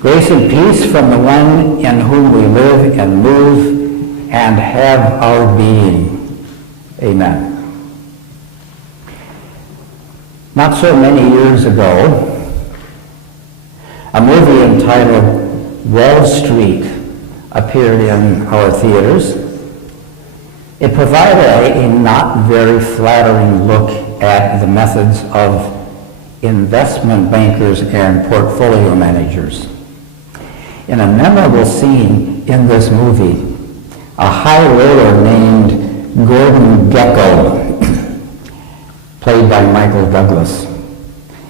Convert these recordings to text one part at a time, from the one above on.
Grace and peace from the one in whom we live and move and have our being. Amen. Not so many years ago, a movie entitled Wall Street appeared in our theaters. It provided a not very flattering look at the methods of investment bankers and portfolio managers. In a memorable scene in this movie, a high roller named Gordon Gekko, played by Michael Douglas,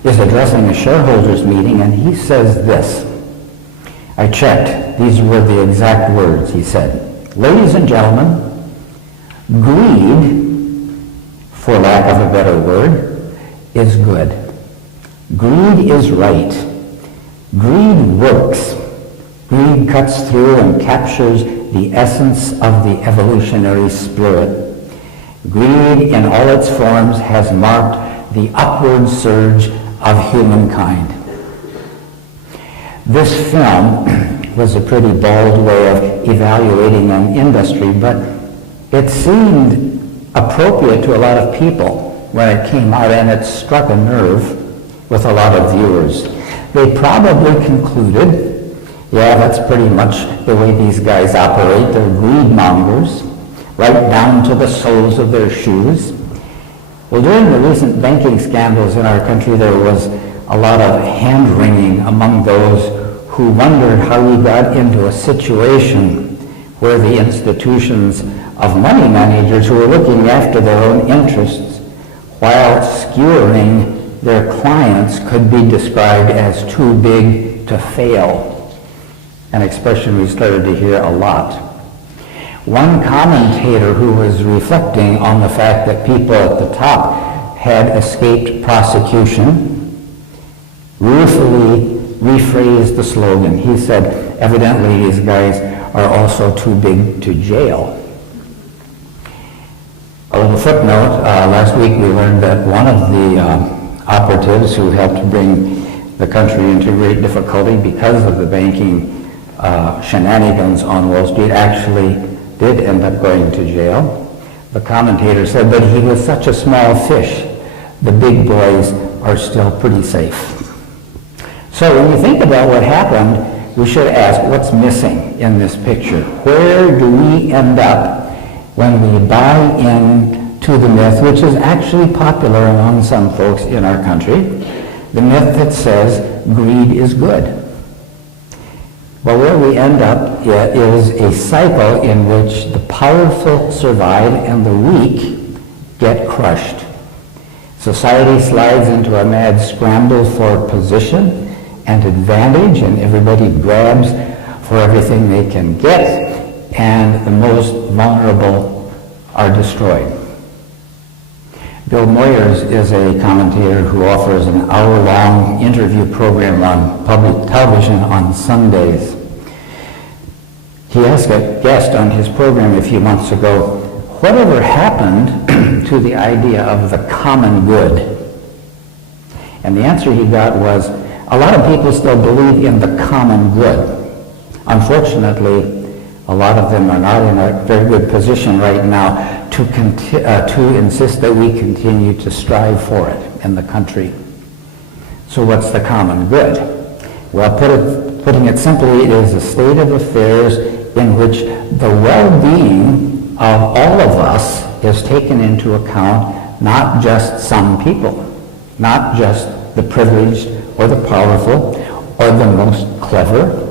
is addressing a shareholders meeting, and he says this. I checked. These were the exact words. He said, "Ladies and gentlemen, greed, for lack of a better word, is good. Greed is right. Greed works. Greed cuts through and captures the essence of the evolutionary spirit. Greed in all its forms has marked the upward surge of humankind." This film was a pretty bold way of evaluating an industry, but it seemed appropriate to a lot of people when it came out, and it struck a nerve with a lot of viewers. They probably concluded, yeah, that's pretty much the way these guys operate. They're greed mongers, right down to the soles of their shoes. Well, during the recent banking scandals in our country, there was a lot of hand-wringing among those who wondered how we got into a situation where the institutions of money managers who were looking after their own interests while skewering their clients could be described as too big to fail, an expression we started to hear a lot. One commentator who was reflecting on the fact that people at the top had escaped prosecution ruefully rephrased the slogan. He said, evidently these guys are also too big to jail. A little footnote, last week we learned that one of the operatives who helped bring the country into great difficulty because of the banking shenanigans on Wall Street actually did end up going to jail. The commentator said, but he was such a small fish, the big boys are still pretty safe. So when you think about what happened, we should ask, what's missing in this picture? Where do we end up when we buy into the myth, which is actually popular among some folks in our country, the myth that says greed is good? Well, where we end up is a cycle in which the powerful survive and the weak get crushed. Society slides into a mad scramble for position and advantage, and everybody grabs for everything they can get, and the most vulnerable are destroyed. Bill Moyers is a commentator who offers an hour-long interview program on public television on Sundays. He asked a guest on his program a few months ago, whatever happened to the idea of the common good? And the answer he got was, a lot of people still believe in the common good. Unfortunately, a lot of them are not in a very good position right now to insist that we continue to strive for it in the country. So what's the common good? Well, putting it simply, it is a state of affairs in which the well-being of all of us is taken into account, not just some people, not just the privileged or the powerful or the most clever.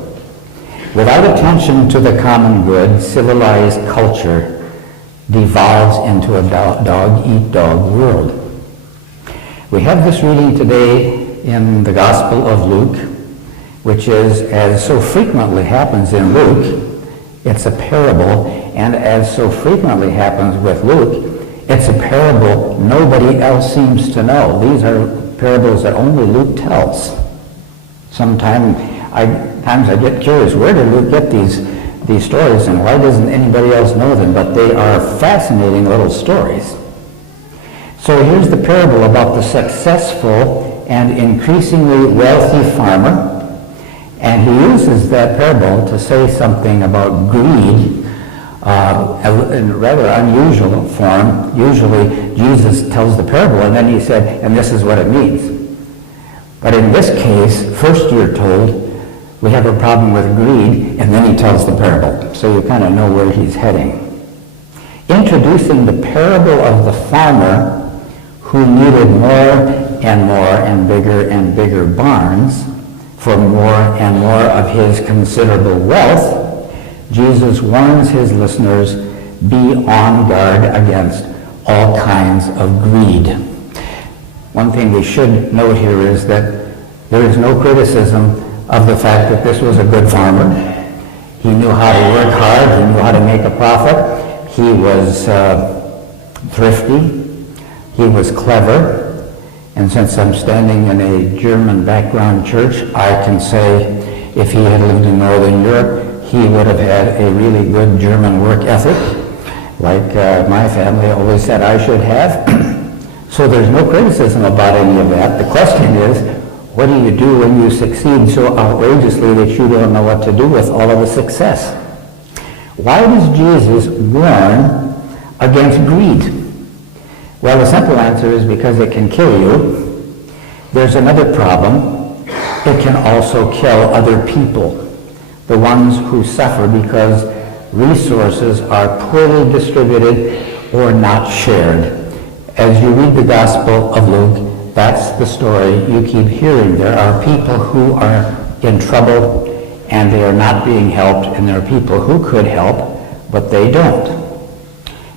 Without attention to the common good, civilized culture devolves into a dog-eat-dog world. We have this reading today in the Gospel of Luke, which is, as so frequently happens in Luke, it's a parable, and as so frequently happens with Luke, it's a parable nobody else seems to know. These are parables that only Luke tells. Sometimes I get curious, where did Luke get these stories, and why doesn't anybody else know them? But they are fascinating little stories. So here's the parable about the successful and increasingly wealthy farmer And he uses that parable to say something about greed in a rather unusual form. Usually Jesus tells the parable and then he said, and this is what it means. But in this case, first you're told, we have a problem with greed, and then he tells the parable. So you kind of know where he's heading. Introducing the parable of the farmer who needed more and bigger barns for more and more of his considerable wealth, Jesus warns his listeners, be on guard against all kinds of greed. One thing we should note here is that there is no criticism of the fact that this was a good farmer. He knew how to work hard. He knew how to make a profit. He was thrifty. He was clever. And since I'm standing in a German background church, I can say if he had lived in Northern Europe, he would have had a really good German work ethic, like my family always said I should have. So there's no criticism about any of that. The question is, what do you do when you succeed so outrageously that you don't know what to do with all of the success? Why does Jesus warn against greed? Well, the simple answer is because it can kill you. There's another problem. It can also kill other people, the ones who suffer because resources are poorly distributed or not shared. As you read the Gospel of Luke, that's the story you keep hearing. There are people who are in trouble and they are not being helped, and there are people who could help, but they don't.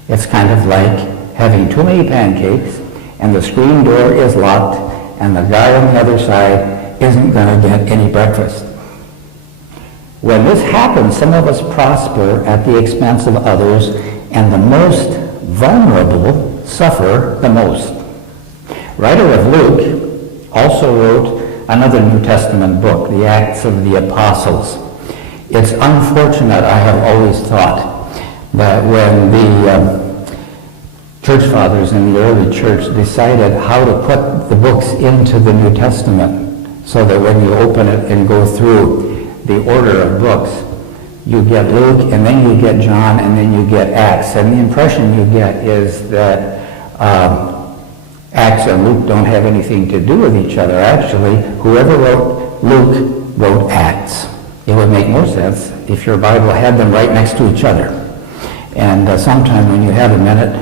It's kind of like having too many pancakes and the screen door is locked and the guy on the other side isn't going to get any breakfast. When this happens, some of us prosper at the expense of others, and the most vulnerable suffer the most. Writer of Luke also wrote another New Testament book, the Acts of the Apostles. It's unfortunate, I have always thought, that when the church fathers in the early church decided how to put the books into the New Testament, so that when you open it and go through the order of books, you get Luke, and then you get John, and then you get Acts. And the impression you get is that Acts and Luke don't have anything to do with each other. Actually, whoever wrote Luke wrote Acts. It would make more sense if your Bible had them right next to each other. And sometime when you have a minute,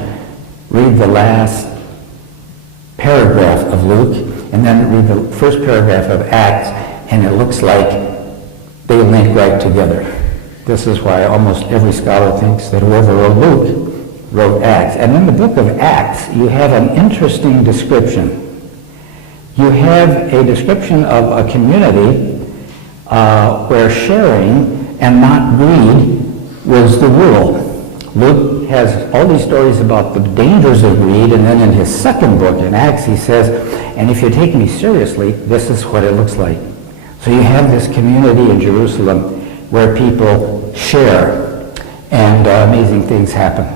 read the last paragraph of Luke, and then read the first paragraph of Acts, and it looks like they link right together. This is why almost every scholar thinks that whoever wrote Luke wrote Acts. And in the book of Acts, you have an interesting description. You have a description of a community where sharing and not greed was the rule. Luke has all these stories about the dangers of greed, and then in his second book, in Acts, he says, and if you take me seriously, this is what it looks like. So you have this community in Jerusalem where people share, and amazing things happen.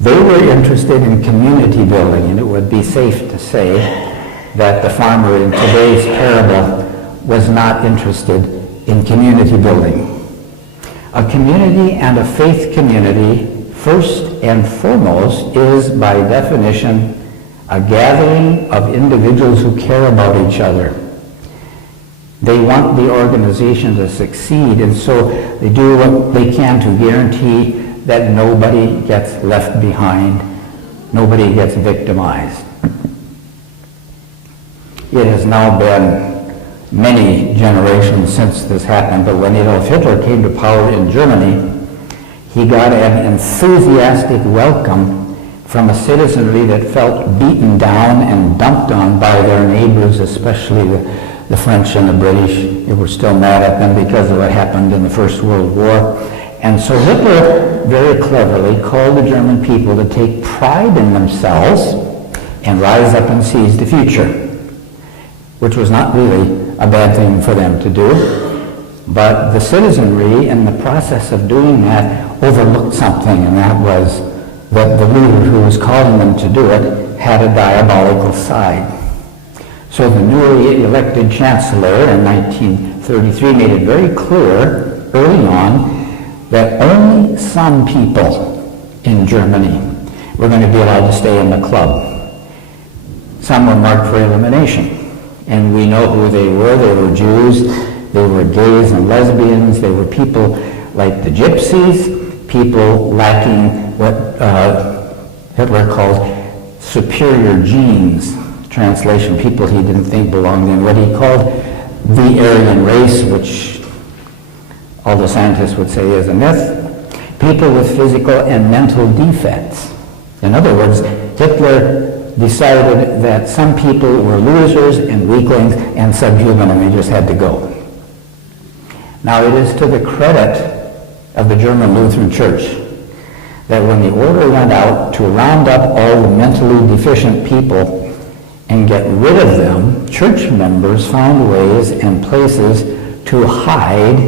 They were interested in community building, and it would be safe to say that the farmer in today's parable was not interested in community building. A community and a faith community, first and foremost, is by definition a gathering of individuals who care about each other. They want the organization to succeed, and so they do what they can to guarantee that nobody gets left behind, nobody gets victimized. It has now been many generations since this happened, but when Adolf Hitler came to power in Germany, he got an enthusiastic welcome from a citizenry that felt beaten down and dumped on by their neighbors, especially the French and the British. They were still mad at them because of what happened in the First World War. And so Hitler very cleverly called the German people to take pride in themselves and rise up and seize the future, which was not really a bad thing for them to do. But the citizenry, in the process of doing that, overlooked something, and that was that the leader who was calling them to do it had a diabolical side. So the newly elected chancellor in 1933 made it very clear early on that only some people in Germany were going to be allowed to stay in the club. Some were marked for elimination, and we know who they were. They were Jews, they were gays and lesbians, they were people like the gypsies, people lacking what Hitler called superior genes, translation, people he didn't think belonged in what he called the Aryan race, which all the scientists would say is a myth, people with physical and mental defects. In other words, Hitler decided that some people were losers and weaklings and subhuman, and they just had to go. Now, it is to the credit of the German Lutheran Church that when the order went out to round up all the mentally deficient people and get rid of them, church members found ways and places to hide,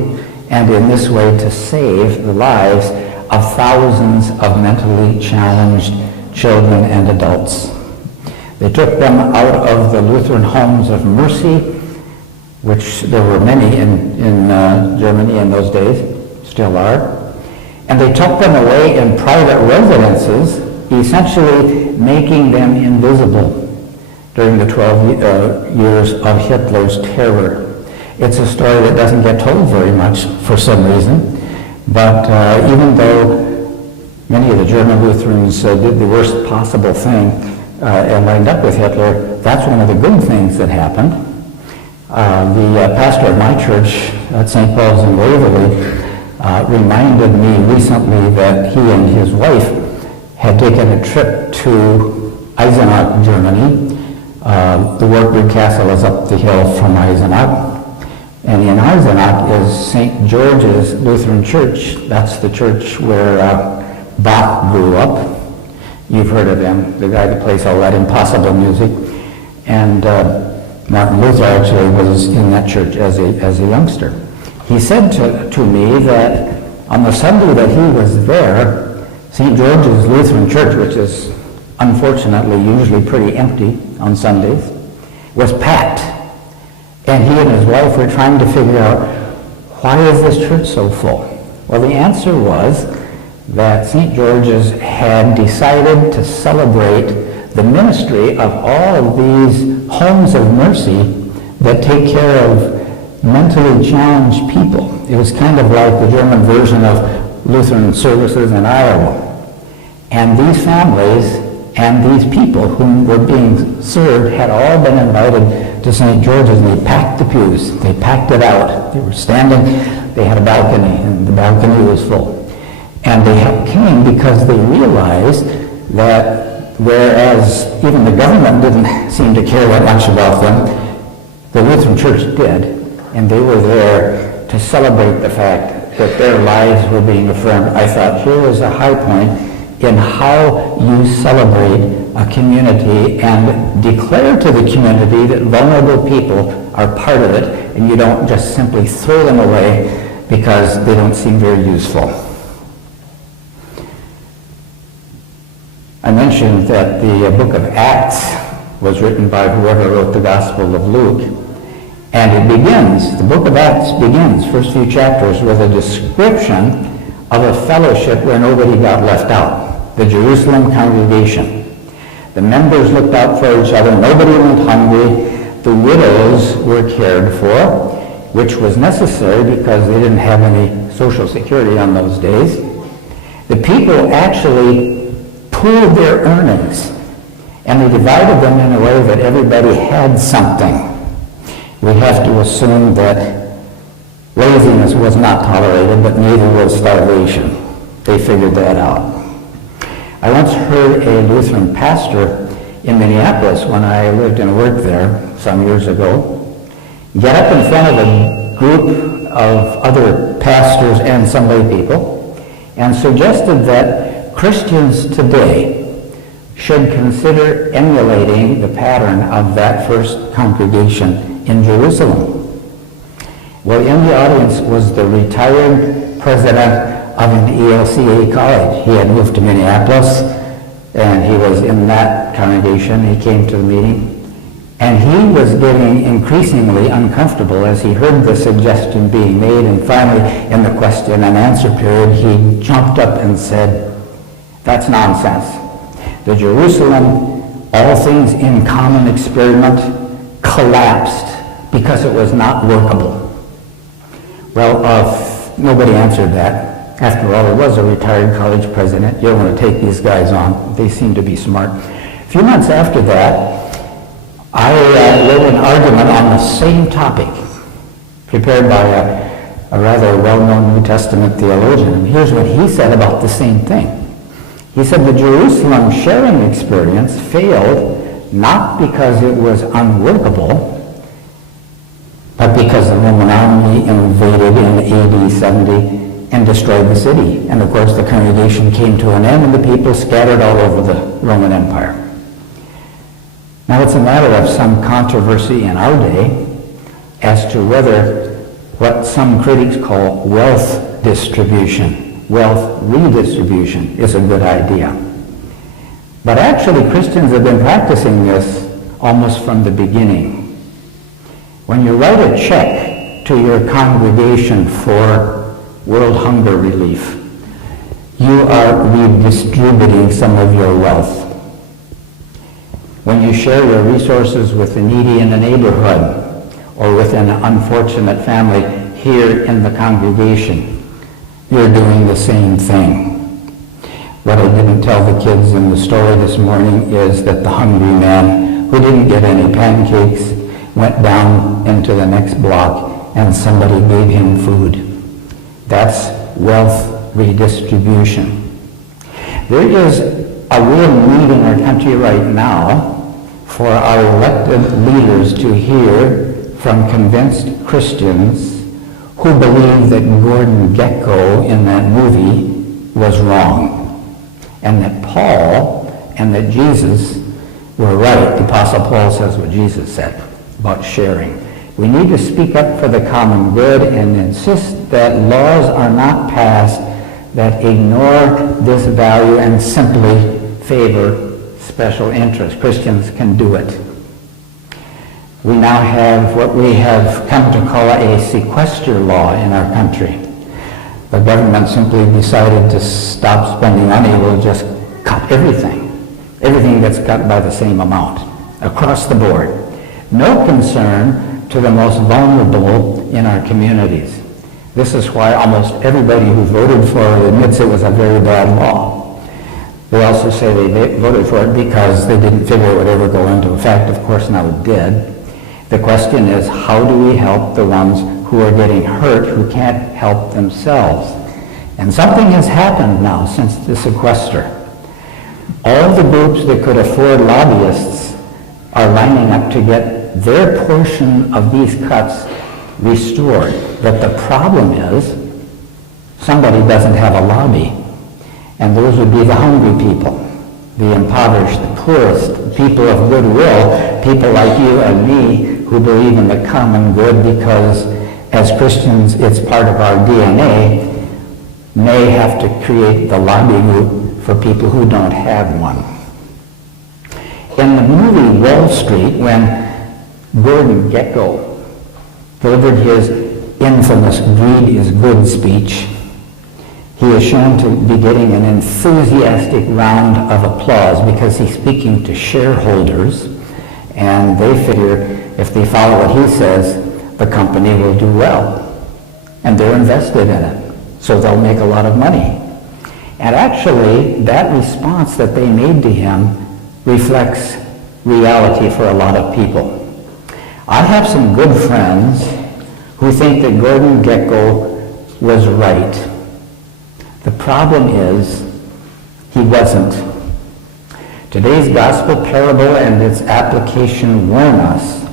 and in this way to save the lives of thousands of mentally challenged children and adults. They took them out of the Lutheran Homes of Mercy, which there were many in Germany in those days, still are, and they took them away in private residences, essentially making them invisible during the 12 years of Hitler's terror. It's a story that doesn't get told very much for some reason, but even though many of the German Lutherans did the worst possible thing and lined up with Hitler, that's one of the good things that happened. The pastor of my church at St. Paul's in Waverly reminded me recently that he and his wife had taken a trip to Eisenach, Germany. The Wartburg Castle is up the hill from Eisenach. And in Eisenach is St. George's Lutheran Church. That's the church where Bach grew up. You've heard of him, the guy that plays all that impossible music. And Martin Luther actually was in that church as a youngster. He said to me that on the Sunday that he was there, St. George's Lutheran Church, which is unfortunately usually pretty empty on Sundays, was packed. And he and his wife were trying to figure out, why is this church so full? Well, the answer was that St. George's had decided to celebrate the ministry of all of these homes of mercy that take care of mentally challenged people. It was kind of like the German version of Lutheran services in Iowa. And these families and these people whom were being served had all been invited to St. George's, and they packed the pews. They packed it out. They were standing. They had a balcony, and the balcony was full. And they came because they realized that whereas even the government didn't seem to care that much about them, the Lutheran Church did. And they were there to celebrate the fact that their lives were being affirmed. I thought, here was a high point in how you celebrate a community and declare to the community that vulnerable people are part of it, and you don't just simply throw them away because they don't seem very useful. I mentioned that the book of Acts was written by whoever wrote the Gospel of Luke. And it begins, the book of Acts begins, first few chapters, with a description of a fellowship where nobody got left out, the Jerusalem congregation. The members looked out for each other, nobody went hungry, the widows were cared for, which was necessary because they didn't have any social security on those days. The people actually pooled their earnings, and they divided them in a way that everybody had something. We have to assume that laziness was not tolerated, but neither was starvation. They figured that out. I once heard a Lutheran pastor in Minneapolis, when I lived and worked there some years ago, get up in front of a group of other pastors and some lay people and suggested that Christians today should consider emulating the pattern of that first congregation in Jerusalem. Well, in the audience was the retired president of an ELCA college. He had moved to Minneapolis, and he was in that congregation. He came to the meeting, And he was getting increasingly uncomfortable as he heard the suggestion being made, and finally, in the question and answer period, he jumped up and said, "That's nonsense. The Jerusalem All Things in Common experiment collapsed because it was not workable." Well, nobody answered that. After all, it was a retired college president. You don't want to take these guys on. They seem to be smart. A few months after that, I wrote an argument on the same topic, prepared by a rather well-known New Testament theologian. And here's what he said about the same thing. He said the Jerusalem sharing experience failed not because it was unworkable, but because the Roman army invaded in AD 70 and destroyed the city. And of course the congregation came to an end and the people scattered all over the Roman Empire. Now it's a matter of some controversy in our day as to whether what some critics call wealth distribution, wealth redistribution, is a good idea. But actually Christians have been practicing this almost from the beginning. When you write a check to your congregation for world hunger relief, you are redistributing some of your wealth. When you share your resources with the needy in a neighborhood or with an unfortunate family here in the congregation, you're doing the same thing. What I didn't tell the kids in the story this morning is that the hungry man who didn't get any pancakes went down into the next block and somebody gave him food. That's wealth redistribution. There is a real need in our country right now for our elected leaders to hear from convinced Christians who believe that Gordon Gekko in that movie was wrong, and that Paul and that Jesus were right. The Apostle Paul says what Jesus said about sharing. We need to speak up for the common good and insist that laws are not passed that ignore this value and simply favor special interests. Christians can do it. We now have what we have come to call a sequester law in our country. The government simply decided to stop spending money. We'll just cut everything. Everything gets cut by the same amount, across the board. No concern to the most vulnerable in our communities. This is why almost everybody who voted for it admits it was a very bad law. They also say they voted for it because they didn't figure it would ever go into effect. Of course, now it did. The question is, how do we help the ones who are getting hurt, who can't help themselves? And something has happened now since the sequester. All the groups that could afford lobbyists are lining up to get their portion of these cuts restored. But the problem is, somebody doesn't have a lobby. And those would be the hungry people, the impoverished, the poorest, people of goodwill, people like you and me who believe in the common good because as Christians it's part of our DNA, may have to create the lobby group for people who don't have one. In the movie Wall Street, when Gordon Gekko delivered his infamous "greed is good" speech, he is shown to be getting an enthusiastic round of applause because he's speaking to shareholders, and they figure if they follow what he says, the company will do well. And they're invested in it, so they'll make a lot of money. And actually, that response that they made to him reflects reality for a lot of people. I have some good friends who think that Gordon Gekko was right. The problem is, he wasn't. Today's gospel parable and its application warn us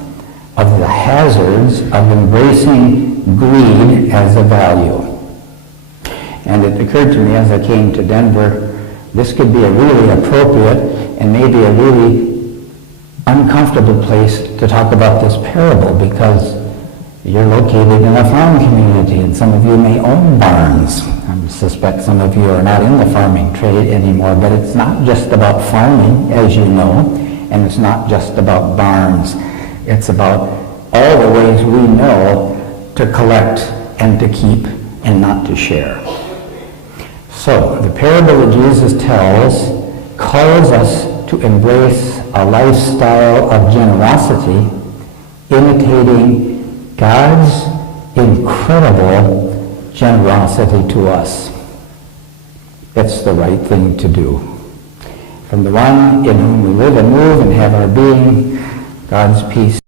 of the hazards of embracing greed as a value. And it occurred to me as I came to Denver, this could be a really appropriate and maybe a really uncomfortable place to talk about this parable because you're located in a farm community and some of you may own barns. I suspect some of you are not in the farming trade anymore, but it's not just about farming, as you know, and it's not just about barns. It's about all the ways we know to collect and to keep and not to share. So, the parable that Jesus tells calls us to embrace a lifestyle of generosity, imitating God's incredible generosity to us. It's the right thing to do. From the one in whom we live and move and have our being, God's peace.